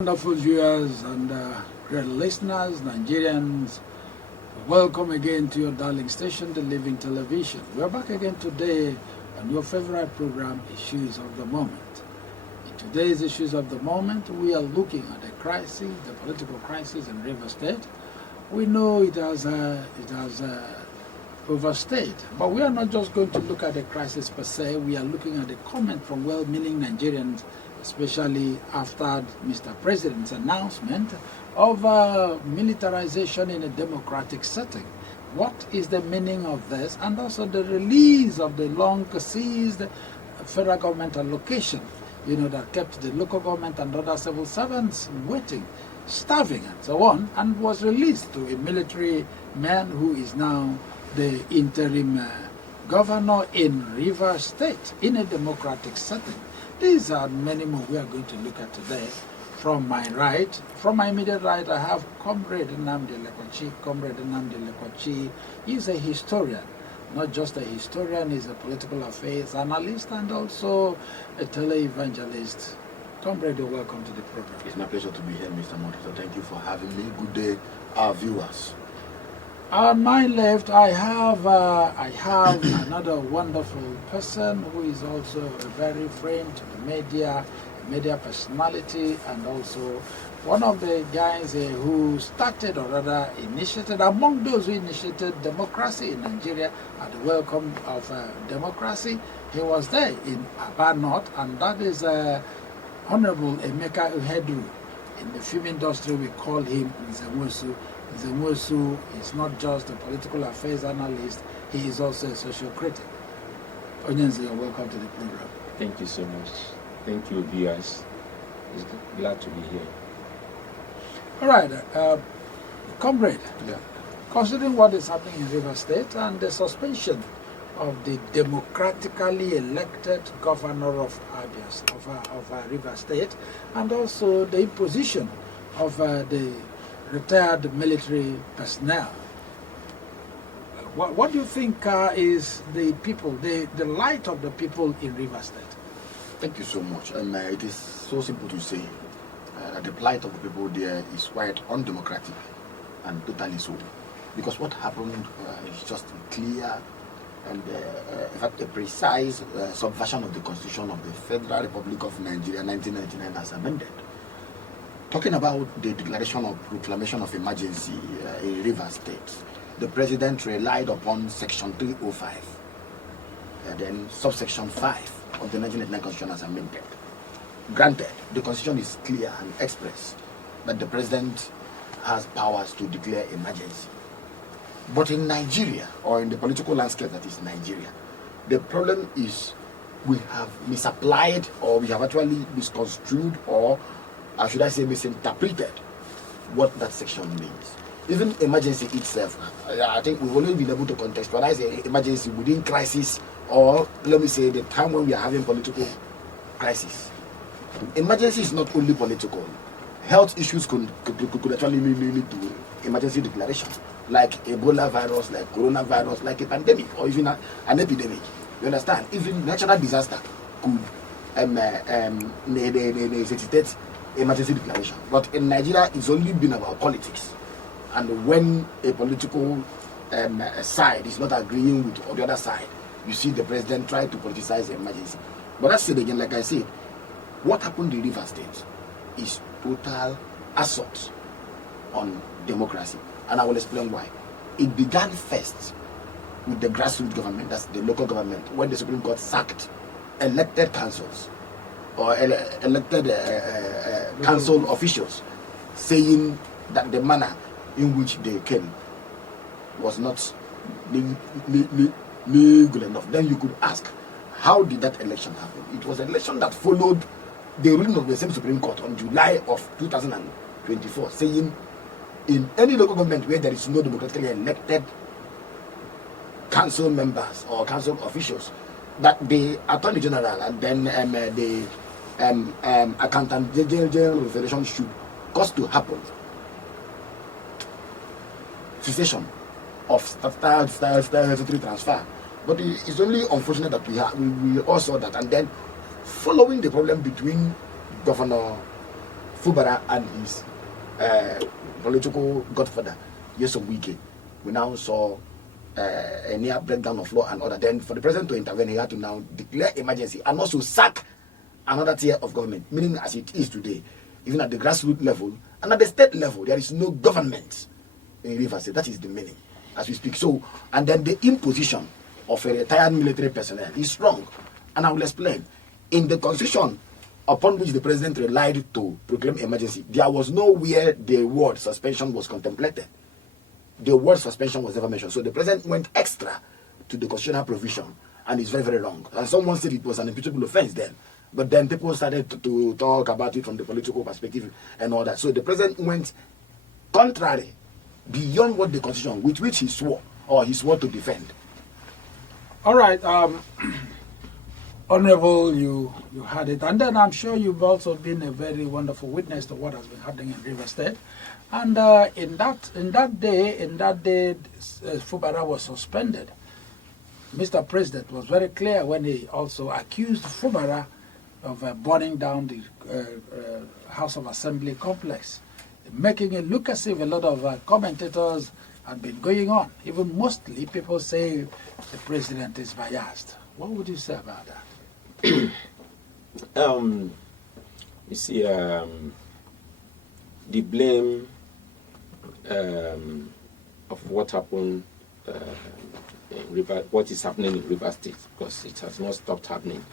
Wonderful viewers and great listeners, Nigerians, welcome again to your darling station, The Living Television. We're back again today on your favorite program, Issues of the Moment. In today's Issues of the Moment, we are looking at the crisis, the political crisis in Rivers State. We know it has overstayed, but we are not just going to look at the crisis per se. We are looking at the comment from well-meaning Nigerians, especially after Mr. President's announcement of militarization in a democratic setting. What is the meaning of this? And also the release of the long-seized federal government allocation, that kept the local government and other civil servants waiting, starving and so on, and was released to a military man who is now the interim governor in Rivers State in a democratic setting. These are many more we are going to look at today. From my right, from my immediate right, I have Comrade Nnamdi Lekwachi. Comrade Nnamdi Lekwachi is a historian. Not just a historian, he's a political affairs analyst and also a tele-evangelist. Comrade, you're welcome to the program. It's my pleasure to be here, Mr. Montito. Thank you for having me. Good day, our viewers. On my left, I have another wonderful person who is also a very friend to the media, a media personality, and also one of the guys who started, or rather initiated, among those who initiated democracy in Nigeria at the welcome of democracy. He was there in Aba North, and that is Honorable Emeka Uhedru. In the film industry, we call him Nzemosu. Nzemosu is not just a political affairs analyst, he is also a social critic. Onyenze, you're welcome to the program. Thank you so much. Thank you, viewers. It's glad to be here. All right, comrade, Yeah. considering what is happening in Rivers State and the suspension of the democratically elected governor of Rivers State, and also the imposition of the retired military personnel, what do you think is the people, the light of the people in Rivers State? Thank you so much. And it is so simple to say that the plight of the people there is quite undemocratic and totally so. Because what happened is just clear and in fact a precise subversion of the Constitution of the Federal Republic of Nigeria 1999 as amended. Talking about the declaration of proclamation of emergency in Rivers State, the president relied upon Section 305, then subsection 5 of the 1999 Constitution as amended. Granted, the Constitution is clear and express that the president has powers to declare emergency. But in Nigeria, or in the political landscape that is Nigeria, the problem is we have misapplied, or we have actually misconstrued, or should I say misinterpreted what that section means. Even emergency itself, I think we've only been able to contextualize emergency within crisis, or let me say the time when we are having political crisis. Emergency is not only political. Health issues could actually lead to emergency declaration, like Ebola virus, like coronavirus, like a pandemic, or even an epidemic. You understand? Even natural disaster could necessitate emergency declaration. But in Nigeria, it's only been about politics. And when a political side is not agreeing with the other side, you see the president try to politicize the emergency. But that's it again, like I said, what happened in Rivers State is total assault on democracy. And I will explain why. It began first with the grassroots government, that's the local government, when the Supreme Court sacked elected councils or elected council officials, saying that the manner in which they came was not legal enough. Then you could ask, how did that election happen? It was an election that followed the ruling of the same Supreme Court on July of 2024, saying in any local government where there is no democratically elected council members or council officials, that the Attorney General and then the Accountant General of the Federation should cause to happen cessation of statutory transfer. But it's only unfortunate that we all saw that, and then following the problem between Governor Fubara and his political godfather, Yeso Wike, we now saw a near breakdown of law and order. Then for the president to intervene, he had to now declare emergency and also sack another tier of government, meaning as it is today, even at the grassroots level and at the state level, there is no government in Rivers State. That is the meaning as we speak. So, and then the imposition of a retired military personnel is wrong. And I will explain. In the constitution upon which the president relied to proclaim emergency, there was nowhere the word suspension was contemplated. The word suspension was never mentioned. So the president went extra to the constitutional provision, and it's very, very wrong. And someone said it was an imputable offense then. But then people started to talk about it from the political perspective and all that. So the president went contrary, beyond what the constitution, with which he swore to defend. All right, Honorable, you had it, and then I'm sure you've also been a very wonderful witness to what has been happening in Rivers State. And in that day, Fubara was suspended. Mr. President was very clear when he also accused Fubara of burning down the House of Assembly complex, making it look as if a lot of commentators had been going on. Even mostly people say the president is biased. What would you say about that? You see, the blame of what happened what is happening in Rivers State, because it has not stopped happening,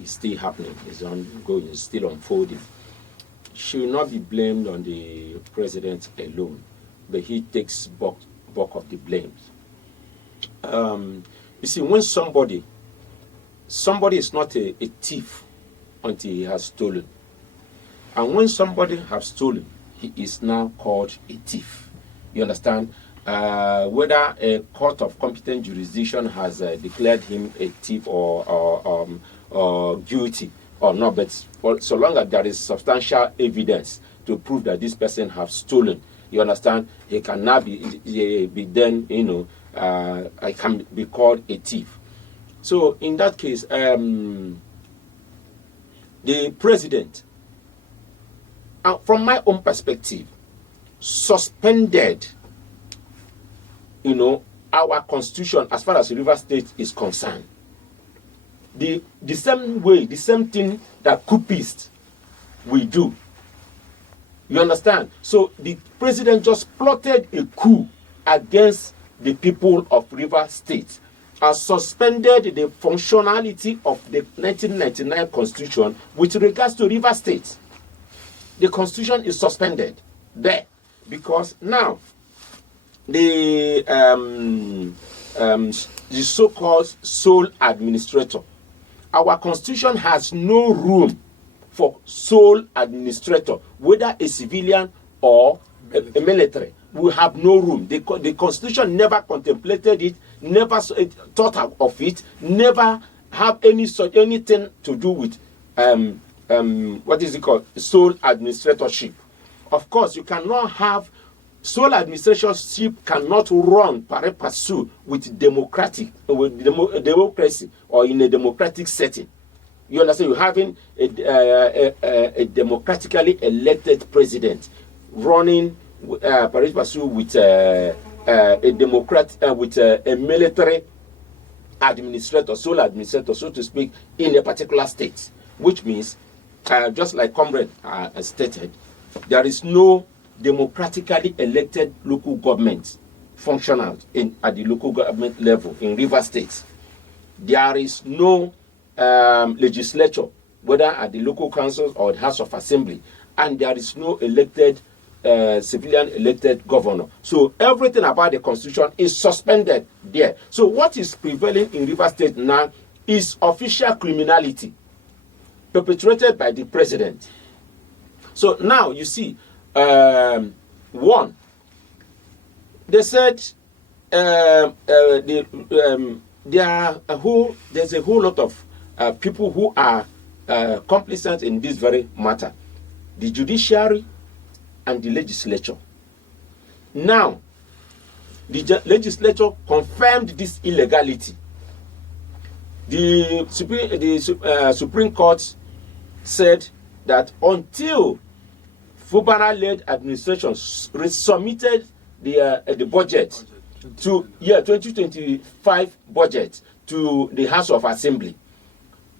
it's still happening, it's ongoing, it's still unfolding, should not be blamed on the president alone, but he takes bulk of the blames. You see, when somebody is not a thief until he has stolen, and when somebody has stolen, he is now called a thief. You understand? Whether a court of competent jurisdiction has declared him a thief or guilty or not, but so long as there is substantial evidence to prove that this person has stolen, you understand, he cannot be then, I can be called a thief. So in that case, the president, from my own perspective, suspended our constitution as far as Rivers State is concerned. The same way, the same thing that coupists will do. You understand? So the president just plotted a coup against the people of Rivers State and suspended the functionality of the 1999 constitution with regards to Rivers State. The constitution is suspended there because now the so-called sole administrator, our constitution has no room for sole administrator, whether a civilian or a military. We have no room. The constitution never contemplated it, never thought of it, never have anything to do with what is it called, sole administratorship. Of course, you cannot have sole administratorship cannot run pari passu with democracy or in a democratic setting. You understand? You're having a democratically elected president running pari passu with a democrat with a military administrator, sole administrator, so to speak, in a particular state, which means, just like Comrade stated, there is no democratically elected local government functional at the local government level in Rivers State. There is no legislature, whether at the local councils or the House of Assembly, and there is no elected civilian elected governor. So everything about the constitution is suspended there. So what is prevailing in Rivers State now is official criminality perpetrated by the president. So now you see, one, they said there's a whole lot of people who are complicit in this very matter: the judiciary and the legislature. Now, the legislature confirmed this illegality. The Supreme Court said that until Fubara-led administration resubmitted the budget to 2025 budget to the House of Assembly,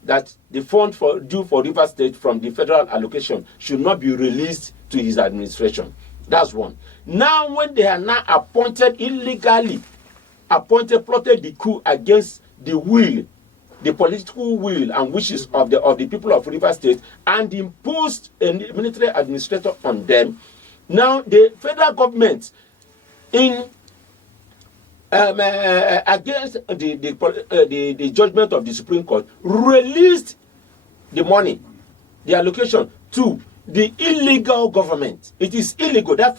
that the fund due for Rivers State from the federal allocation should not be released to his administration. That's one. Now, when they are now illegally plotted the coup against the will, the political will and wishes of the people of Rivers State, and imposed a military administrator on them. Now, the federal government, in against the judgment of the Supreme Court, released the money, the allocation, to the illegal government. It is illegal. That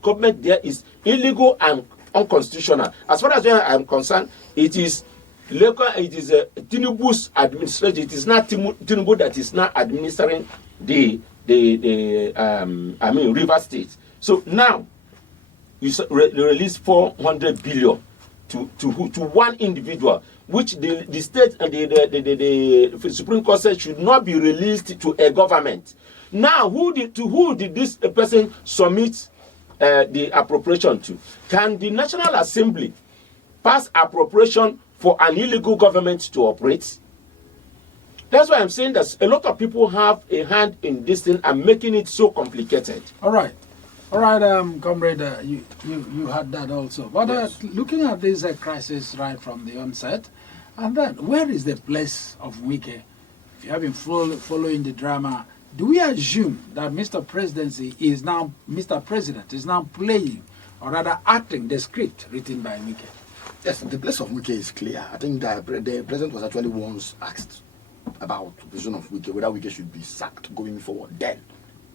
government there is illegal and unconstitutional. As far as I am concerned, it is local. It is Tinubu's administration. It is not Tinubu that is not administering the Rivers State. So now you release 400 billion to one individual, which the state and the Supreme Court said should not be released to a government. Now, who did this person submit the appropriation to? Can the National Assembly pass appropriation for an illegal government to operate? That's why I'm saying that a lot of people have a hand in this thing and making it so complicated. All right, comrade, you had that also. But Yes. Looking at this crisis right from the onset, and then where is the place of Wike? If you have been following the drama, do we assume that Mr. President is now playing, or rather acting, the script written by Wike? Yes, the place of Wike is clear. I think the president was actually once asked about the position of Wike, whether Wike should be sacked going forward. Then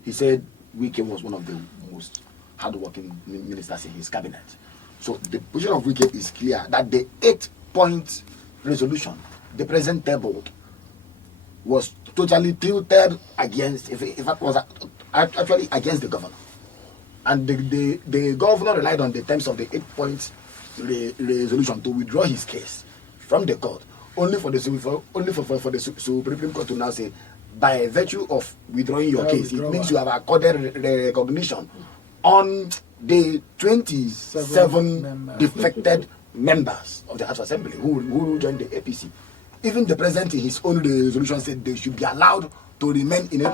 he said Wike was one of the most hardworking ministers in his cabinet. So the position of Wike is clear, that the 8-point resolution the president tabled was totally tilted against, if it was actually against the governor. And the governor relied on the terms of the 8-point resolution to withdraw his case from the court, only for the Supreme Court to now say, by virtue of withdrawing your case, it means you have accorded recognition on the 27 defected members of the House of Assembly who joined the APC. Even the president in his own resolution said they should be allowed to remain in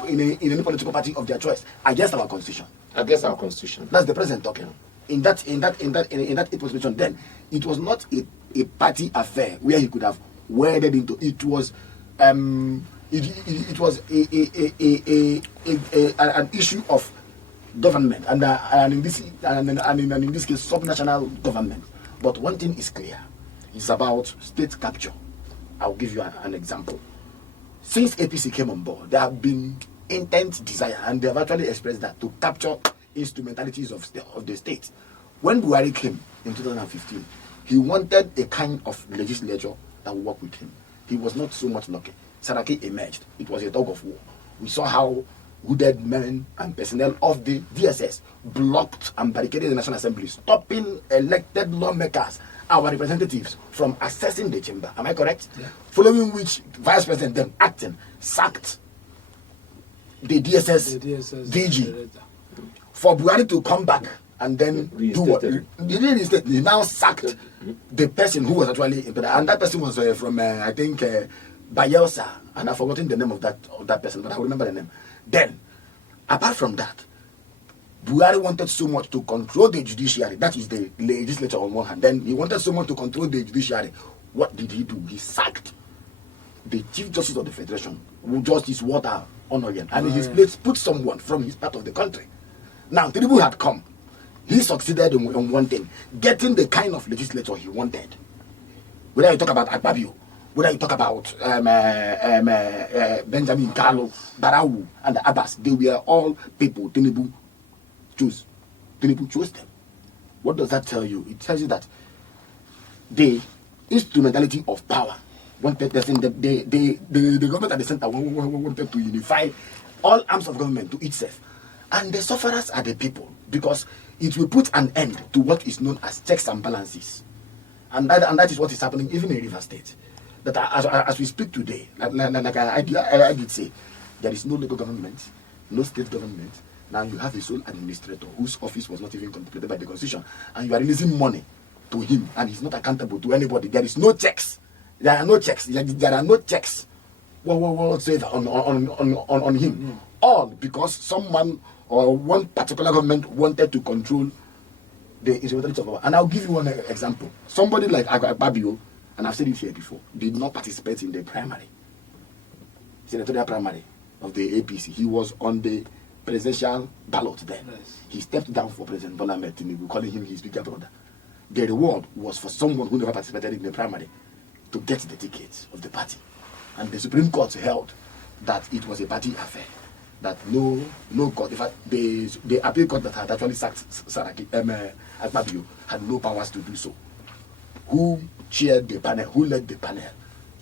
any political party of their choice against our constitution. Against our constitution. That's the president talking. In that resolution, then it was not a party affair where he could have waded into. It was it was an issue of government and in this case subnational government. But one thing is clear: it's about state capture. I'll give you an example. Since APC came on board, there have been intense desire, and they have actually expressed that, to capture instrumentalities of the state. When Buhari came in 2015, he wanted a kind of legislature that would work with him. He was not so much lucky. Saraki emerged. It was a tug of war. We saw how hooded men and personnel of the DSS blocked and barricaded the National Assembly, stopping elected lawmakers, our representatives, from accessing the chamber. Am I correct? Yeah. Following which, Vice President, then acting, sacked the DSS, DG for Buhari to come back and then do what? He now sacked the person who was actually, and that person was from, I think, Bayelsa, and I've forgotten the name of that person, but I will remember the name. Then, apart from that, Buhari wanted so much to control the judiciary. That is the legislature on one hand. Then he wanted so much to control the judiciary. What did he do? He sacked the Chief Justice of the Federation, Justice Walter Onnoghen, and in his place put someone from his part of the country. Now, Tinubu had come. He succeeded in one thing, getting the kind of legislature he wanted. Whether you talk about Akpabio, whether you talk about Benjamin Kalu, Barau, and the Abbas, they were all people Tinubu chose. Tinubu chose them. What does that tell you? It tells you that the instrumentality of power wanted the government at the center wanted to unify all arms of government to itself. And the sufferers are the people, because it will put an end to what is known as checks and balances. And that is what is happening even in Rivers State. That as we speak today, like I did say, there is no local government, no state government, Now you have a sole administrator whose office was not even contemplated by the constitution, and you are releasing money to him, and he's not accountable to anybody. There is no checks. There are no checks. There are no checks. What say on him? All because someone or one particular government wanted to control the instrumentality of power. And I'll give you one example. Somebody like Akpabio, and I've said it here before, did not participate in the primary, senatorial primary of the APC. He was on the presidential ballot then. Yes. He stepped down for President Bola Ahmed Tinubu, calling him his bigger brother. The reward was for someone who never participated in the primary to get the ticket of the party. And the Supreme Court held that it was a party affair. That no court, in fact, the appeal court that had actually sacked Akpabio had no powers to do so. Who chaired the panel, who led the panel?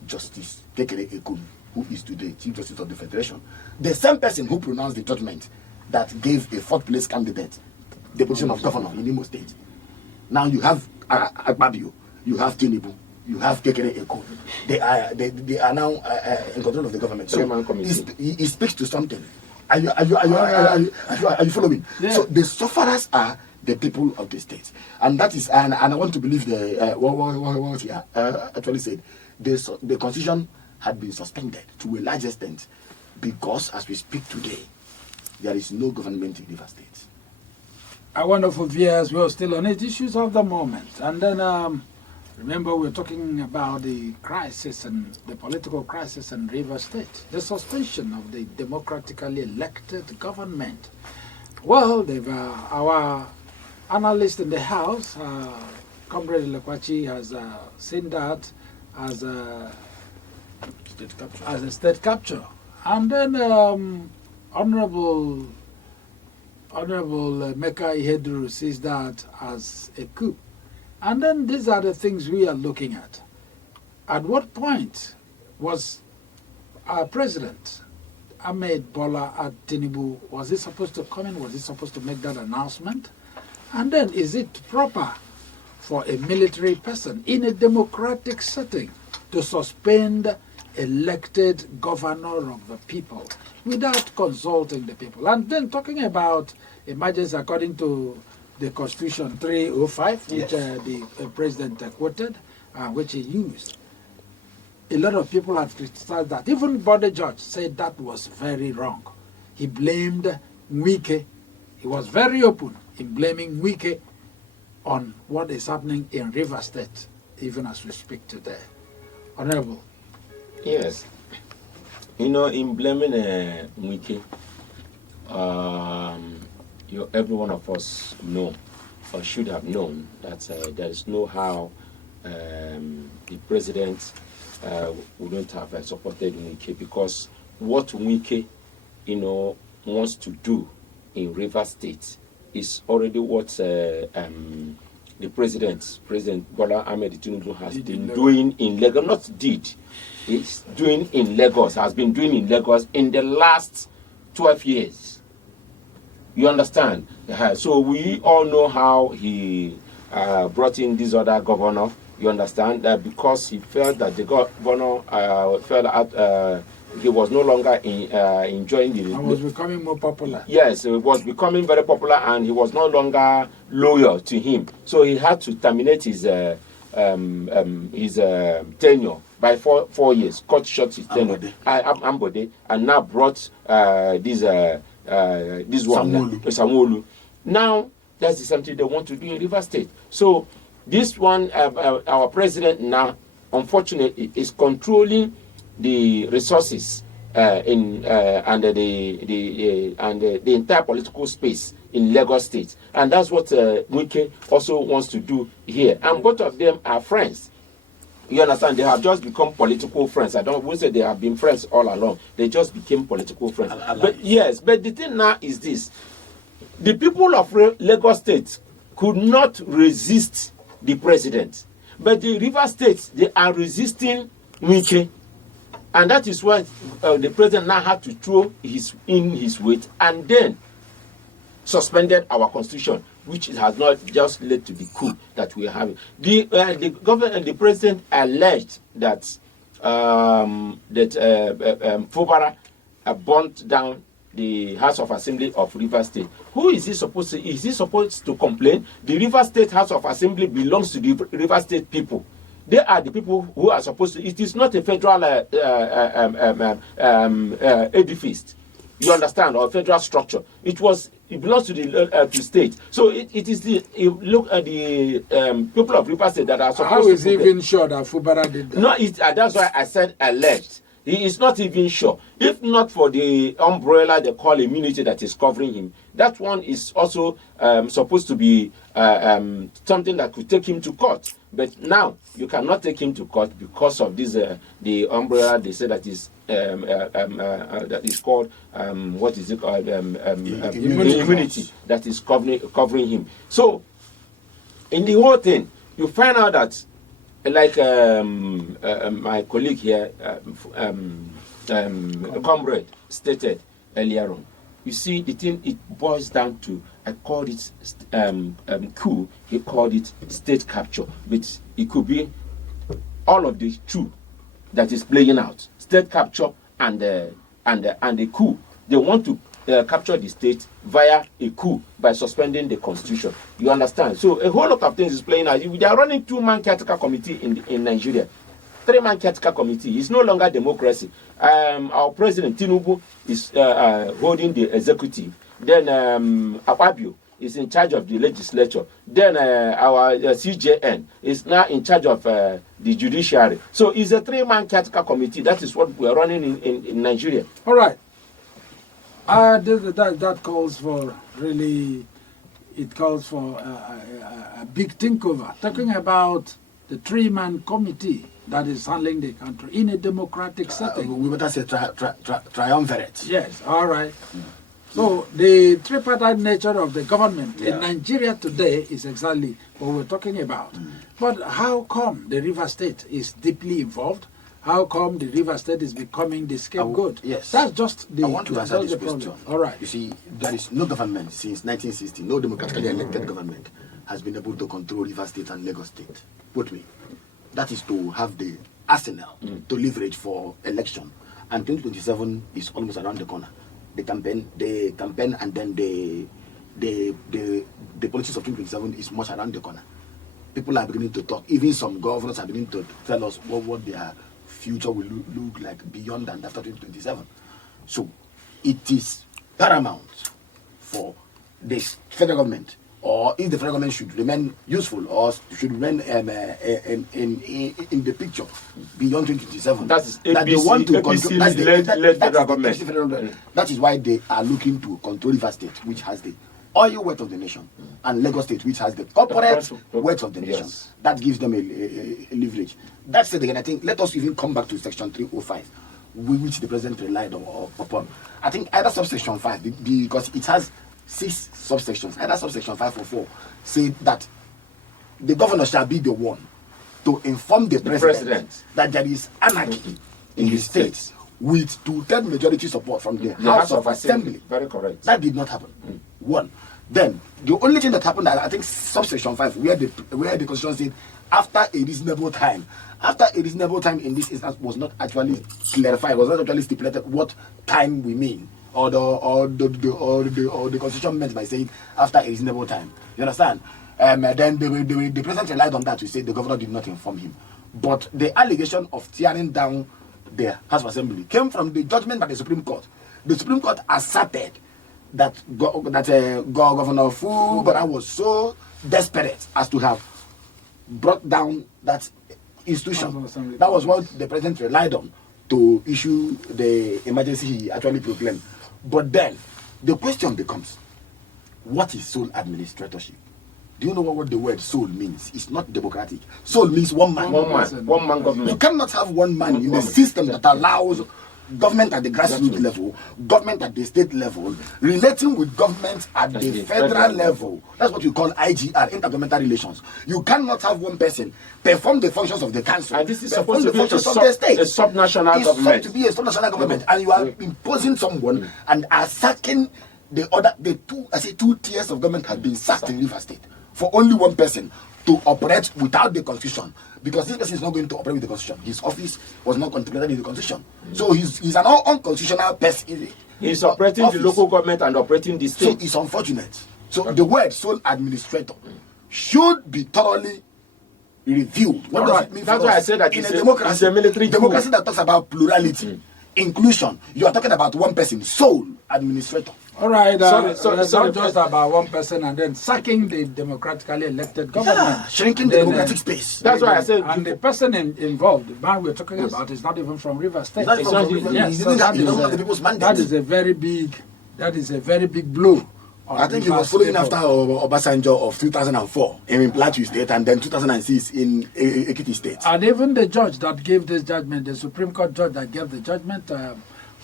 Justice Kekere Ekun, who is today Chief Justice of the Federation. The same person who pronounced the judgment that gave a fourth place candidate the position of governor in Imo State. Now you have Akpabio, you have Tinubu, you have Kekere Ekun. They are now in control of the government. So he speaks to something. Are you following? Yeah. So the sufferers are the people of the state, and that is, and I want to believe what he actually said. The constitution had been suspended to a large extent because, as we speak today, there is no government in River State. Our wonderful viewers, we're still on it, issues of the moment, and then remember we're talking about the crisis and the political crisis in River State, the suspension of the democratically elected government. Well, our analyst in the House, Comrade Lekwachi, has seen that as a state capture. And then Honorable Meka Ihedru sees that as a coup. And then these are the things we are looking at. At what point was our president, Ahmed Bola Tinubu, was he supposed to come in? Was he supposed to make that announcement? And then is it proper for a military person in a democratic setting to suspend elected governor of the people without consulting the people? And then talking about emergency according to the Constitution 305, which the president quoted, which he used. A lot of people have criticized that. Even Bode George said that was very wrong. He blamed Wike. He was very open in blaming Wike on what is happening in River State, even as we speak today. Honorable. Yes. In blaming Wike, every one of us know or should have known that there is no how the president wouldn't have supported Wike, because what Wike wants to do in River State is already what the President Bola Ahmed Tinubu has been doing in Lagos. Not did, it's doing in Lagos, has been doing in Lagos in the last 12 years. You understand? So we all know how he brought in this other governor. You understand? Because he felt that the governor felt that he was no longer enjoying the... And was becoming more popular. Yes, it was becoming very popular, and he was no longer loyal to him. So he had to terminate his tenure by 4 years, cut short his tenure, Ambode, and now brought this one, Sanwo-Olu. Now, that's something they want to do in River State. So this one, our president now, unfortunately, is controlling the resources and the entire political space in Lagos State, and that's what Wike also wants to do here. And both of them are friends. You understand? They have just become political friends. I don't want to say they have been friends all along. They just became political friends. But yes, but the thing now is this: the people of Lagos State could not resist the president, but the River State, they are resisting Wike. And that is why the president now had to throw his weight and then suspended our constitution, which has not just led to the coup that we are having. The government and the president alleged that Fubara burnt down the House of Assembly of Rivers State. Who is he supposed to? Is he supposed to complain? The Rivers State House of Assembly belongs to the Rivers State people. They are the people who are supposed to. It is not a federal edifice. You understand, or federal structure. It belongs to the state. So it is the look at the people of Rivers State that are supposed to. How is he even sure that Fubara did that? No, that's why I said alleged. He is not even sure. If not for the umbrella they call immunity that is covering him, that one is also supposed to be something that could take him to court. But now you cannot take him to court because of this the umbrella they say that is that is called what is it called immunity that is covering him. So in the whole thing, you find out that, like my colleague here, comrade, stated earlier on, you see, the thing, it boils down to, I called it coup, he called it state capture, but it could be all of the two that is playing out, state capture and the coup. They want to capture the state via a coup by suspending the constitution. You understand? So a whole lot of things is playing out. They are running 2-man caretaker committee in Nigeria. 3-man caretaker committee. It's no longer democracy. Our president Tinubu is holding the executive. Then Akpabio is in charge of the legislature. Then our CJN is now in charge of the judiciary. So it's a 3-man caretaker committee. That is what we are running in Nigeria. All right. That calls for really, it calls for a big thinkover. Talking about the 3-man committee that is handling the country in a democratic setting. We better say triumvirate. Yes, all right. So the tripartite nature of the government in Nigeria today is exactly what we're talking about. But how come the River State is deeply involved? How come the River State is becoming the scapegoat? Yes. That's just the, I want to answer this question. Problem. All right. You see, there is no government since 1960, no democratically elected government has been able to control River State and Lagos State. Put me. That is to have the arsenal to leverage for election. And 2027 is almost around the corner. The campaign, and then the politics of 2027 is much around the corner. People are beginning to talk. Even some governors are beginning to tell us what their future will look like beyond and after 2027. So it is paramount for this federal government, or if the federal government should remain useful or should remain in the picture beyond 2027. That is ABC, that they want to control. That is why they are looking to control River State, which has the oil wealth of the nation, and Lagos State, which has the corporate wealth of the nation. Yes. That gives them a leverage. That's it again. I think let us even come back to Section 305, which the president relied upon. I think either subsection 5, because it has 6 subsections, either subsection 5 or 4, say that the governor shall be the one to inform the president that there is anarchy in his state with 2/3 majority support from the House of Assembly. Very correct. That did not happen. One. Then the only thing that happened, I think subsection 5, where the constitution said after a reasonable time. After a reasonable time in this instance was not actually clarified, was not actually stipulated what time we mean, or the constitution meant by saying after a reasonable time. You understand? Then the president relied on that to say the governor did not inform him. But the allegation of tearing down the House of Assembly came from the judgment by the Supreme Court. The Supreme Court asserted that Governor Fubara was so desperate as to have brought down that institution. That was what the president relied on to issue the emergency he actually proclaimed. But then the question becomes, what is sole administratorship? Do you know what the word soul means? It's not democratic. Soul means one man. One man government. You cannot have one man in a system that allows government at the grassroots level, government at the state level, relating with government at the federal level. That's what we call IGR, intergovernmental relations. You cannot have one person perform the functions of the council, and this is perform supposed the to be functions of the state. A subnational it's government. It's supposed to be a subnational government, and you are imposing someone and are sacking two tiers of government have been sacked in River State for only one person to operate without the constitution, because this person is not going to operate with the constitution. His office was not contemplated in the constitution. So he's an unconstitutional person, He's operating office. the local government and operating the So state. it's unfortunate. So the word sole administrator should be thoroughly reviewed. What does it mean That's for why us? I said that in it's a a- democracy, it's a military coup. democracy that talks about plurality, inclusion. You are talking about one person, sole administrator. All right, Sorry, it's not just about one person and then sacking the democratically elected government. Shrinking the Then, democratic space. That's why I said. And the person involved, the man we're talking about, is not even from River State. It's not It's from not- River- Yes, he so didn't that have- he doesn't is have the people's mandate. that is a very big blow. on I think he Rivers was following State. after Obasanjo of 2004 in Plateau State and then 2006 in Ekiti State. And even the judge that gave this judgment, the Supreme Court judge that gave the judgment,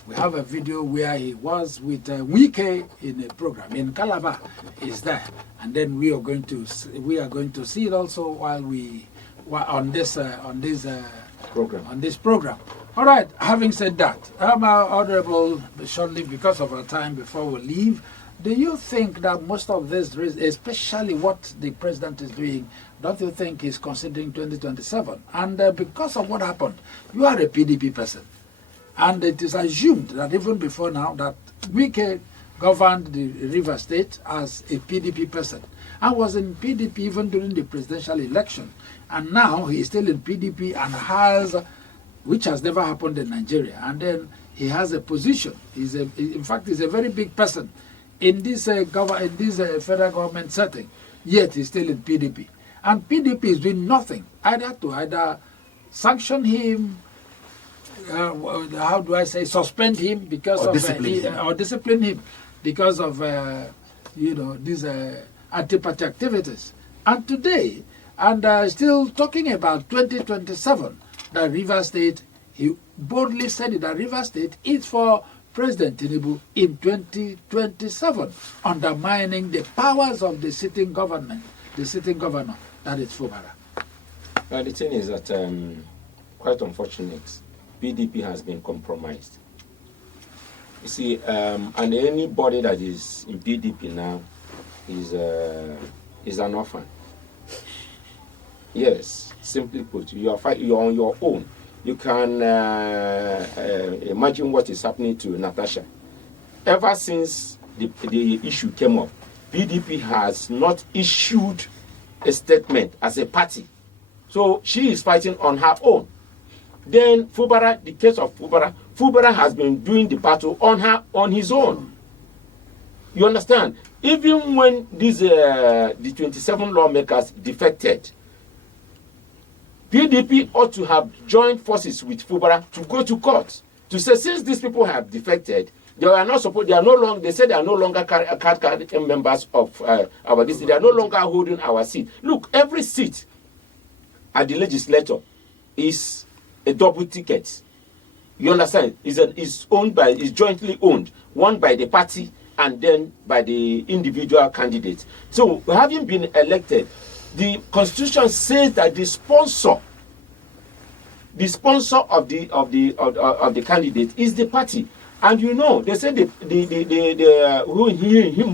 we have a video where he was with Wike in a program in Calabar. Is there, and then we are going to see it also while on this program. All right. Having said that, Honorable, shortly because of our time before we leave, do you think that most of this, especially what the president is doing, don't you think he's considering 2027? And because of what happened, you are a PDP person. And it is assumed that even before now that Wike governed the River State as a PDP person and was in PDP even during the presidential election. And now he is still in PDP and has, which has never happened in Nigeria. And then he has a position. In fact, he's a very big person in this federal government setting. Yet he's still in PDP. And PDP is doing nothing either sanction him, how do I say, suspend him because Or of discipline him. or discipline him because of these anti-party activities. And today, and still talking about 2027, the River State, he boldly said it, that River State is for President Tinubu in 2027, undermining the powers of the sitting government, the sitting governor, that is Fubara. The thing is that, quite unfortunate, PDP has been compromised. You see, and anybody that is in PDP now is an orphan. Yes, simply put, you're on your own. You can imagine what is happening to Natasha. Ever since the issue came up, PDP has not issued a statement as a party. So she is fighting on her own. Then Fubara, the case of Fubara has been doing the battle on his own. You understand? Even when the 27 lawmakers defected, PDP ought to have joined forces with Fubara to go to court to say, since these people have defected, they are no longer. They said they are no longer card members of our district. They are no longer holding our seat. Look, every seat at the legislature is a double ticket. You understand? Is jointly owned, one by the party and then by the individual candidate. So, having been elected, the constitution says that the sponsor of the candidate is the party. And you know, they say him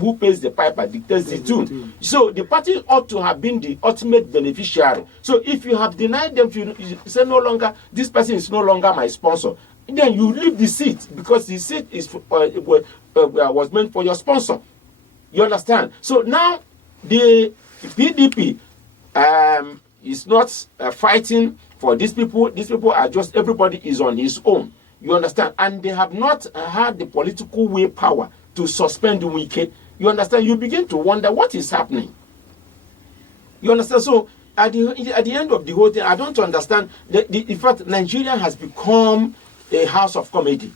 who pays the piper dictates the tune. So the party ought to have been the ultimate beneficiary. So if you have denied them, you say no longer, this person is no longer my sponsor, then you leave the seat because the seat was meant for your sponsor. You understand? So now the PDP is not fighting for these people. These people are just, everybody is on his own. You understand? And they have not had the political willpower to suspend the Wike. You understand? You begin to wonder what is happening. You understand? So at the end of the whole thing, I don't understand. In fact, Nigeria has become a house of comedy.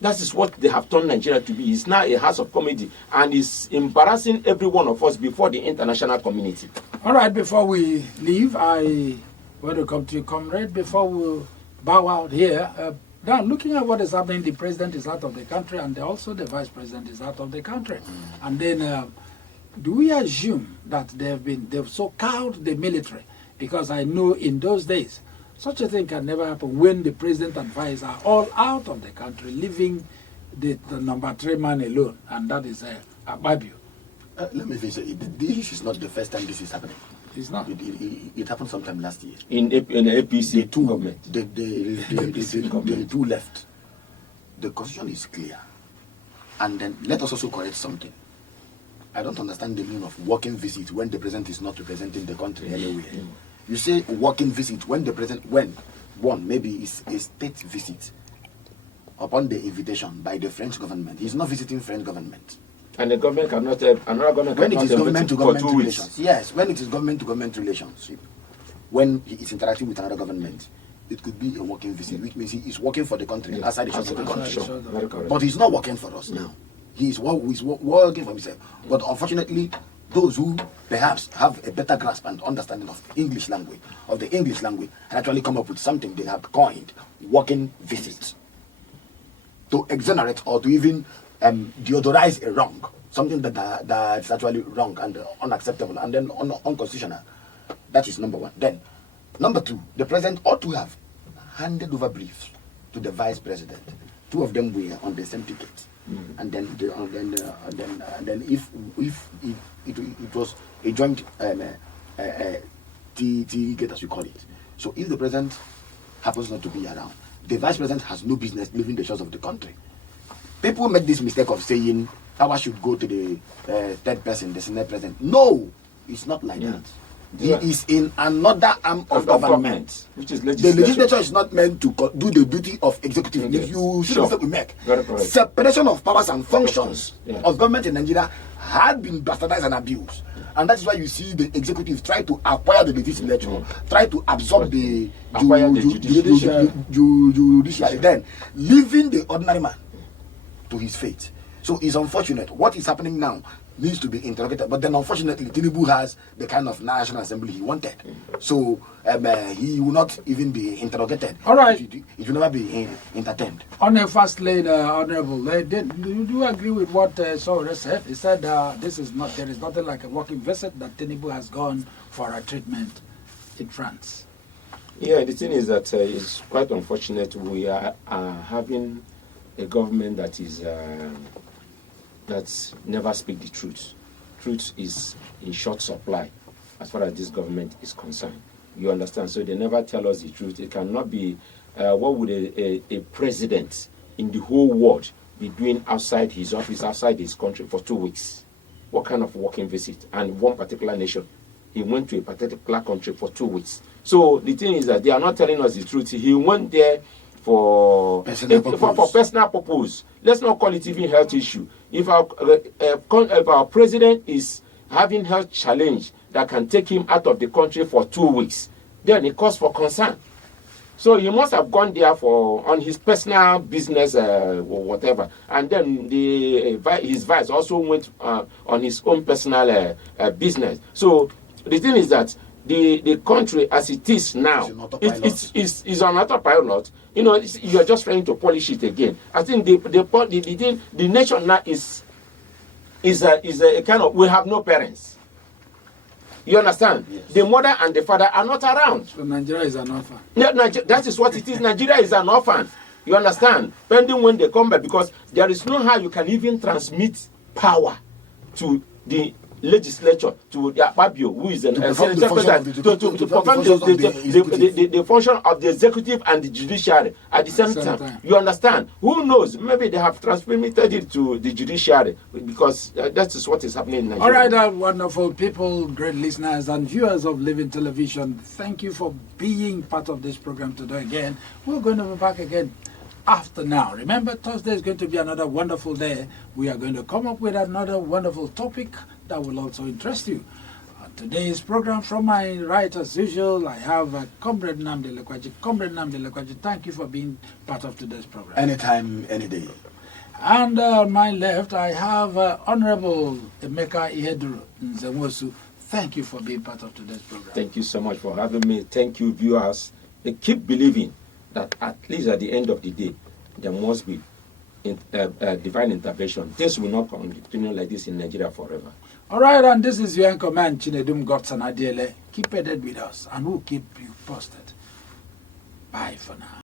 That is what they have turned Nigeria to be. It's now a house of comedy, and it's embarrassing every one of us before the international community. All right, before we leave, I want to come to you, comrade, before we bow out here. Now, looking at what is happening, the president is out of the country, and also the vice president is out of the country. And then, do we assume that they've so cowed the military? Because I know in those days, such a thing can never happen when the president and vice are all out of the country, leaving the number 3 man alone, and that is Akpabio. Let me finish. This is not the first time this is happening. It's not. It happened sometime last year. In the APC The two government. the two left. the constitution is clear. And then let us also correct something. I don't understand the meaning of working visit when the president is not representing the country anywhere. You say working visit when the president, maybe it's a state visit upon the invitation by the French government. He's not visiting French government. And the government cannot, another government When it cannot is government to for government 2 weeks. relations. Yes, when it is government to government relationship. When he is interacting with another government, it could be a working visit, which means he is working for the country outside the shores of the country. Sure. Very correct. But he's not working for us now. He's working for himself. But unfortunately, those who perhaps have a better grasp and understanding of the English language, and actually come up with something they have coined, working visits, to exonerate or to even deodorize a wrong, something that is actually wrong and unacceptable and then unconstitutional. That is number one. Then, number two, the president ought to have handed over briefs to the vice president. Two of them were on the same ticket. And then if it was a joint ticket, as you call it. So if the president happens not to be around, the vice president has no business leaving the shores of the country. People make this mistake of saying power should go to the third person, the Senate president. No, it's not like that. He is in another arm of government, which is the legislature. legislature is not meant to do the duty of executive. Okay. If you see Sure. the mistake we make, Very correct. separation of powers and functions Yeah. of government in Nigeria had been bastardized and abused. And that's why you see the executive try to acquire the legislature, try to absorb the Acquire the judiciary, then leaving the ordinary man to his fate. So it's unfortunate. What is happening now needs to be interrogated. But then unfortunately, Tinubu has the kind of National Assembly he wanted. So he will not even be interrogated. All right. It will never be entertained. On a first lady, Honorable, do you agree with what Sowore said? He said there is nothing like a working visit that Tinubu has gone for a treatment in France. Yeah, the thing is that it's quite unfortunate we are having a government that is that never speak the truth. Truth is in short supply as far as this government is concerned. You understand? So they never tell us the truth. It cannot be, what would a president in the whole world be doing outside his office, outside his country for 2 weeks? What kind of working visit? And one particular nation. He went to a particular country for 2 weeks. So the thing is that they are not telling us the truth. He went there for personal purpose. Let's not call it even health issue. If our president is having health challenge that can take him out of the country for 2 weeks, then it calls for concern. So he must have gone there on his personal business or whatever, and then his vice also went on his own personal business. So the thing is that the country as it is now is on autopilot. You know, you are just trying to polish it again. I think the nation now is a kind of, we have no parents. You understand? Yes. The mother and the father are not around. So Nigeria is an orphan. That is what it is. Nigeria is an orphan. You understand? Pending when they come back, because there is no how you can even transmit power to the legislature, to the Akpabio, who is the function of the executive and the judiciary at the same time. You understand? Who knows? Maybe they have transmitted it to the judiciary, because that is what is happening in Nigeria. All right, wonderful people, great listeners and viewers of Living Television, thank you for being part of this program today again. We're going to be back again after now. Remember, Thursday is going to be another wonderful day. We are going to come up with another wonderful topic that will also interest you. Today's program, from my right, as usual, I have Comrade Nnamdi Lekwaji. Comrade Nnamdi Lekwaji, thank you for being part of today's program. Anytime, any day. And on my left, I have Honorable Emeka Iheduru Nzemosu. Thank you for being part of today's program. Thank you so much for having me. Thank you, viewers. And keep believing that at least at the end of the day, there must be divine intervention. This will not continue like this in Nigeria forever. All right, and this is your anchor man, Chinedum Godson Adiele. Keep headed with us, and we'll keep you posted. Bye for now.